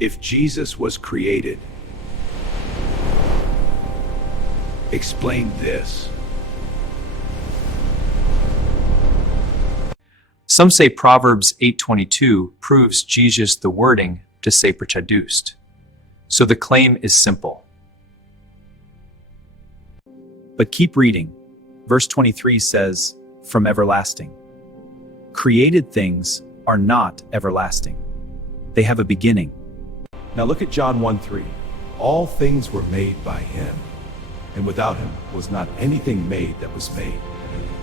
If Jesus was created, explain this. Some say Proverbs 8:22 proves Jesus the wording to say produced. So the claim is simple. But keep reading. Verse 23 says, from everlasting. Created things are not everlasting. They have a beginning. Now look at John 1:3. All things were made by him, and without him was not anything made that was made.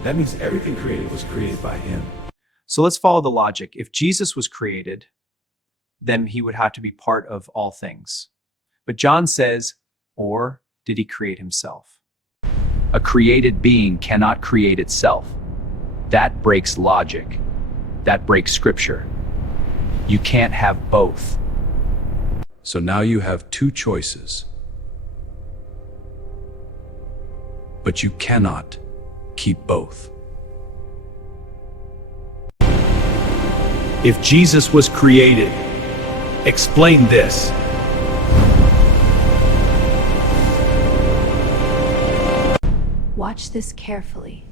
That means everything created was created by him. So let's follow the logic. If Jesus was created, then he would have to be part of all things. But John says, or did he create himself? A created being cannot create itself. That breaks logic. That breaks scripture. You can't have both. So now you have two choices. But you cannot keep both. If Jesus was created, explain this. Watch this carefully.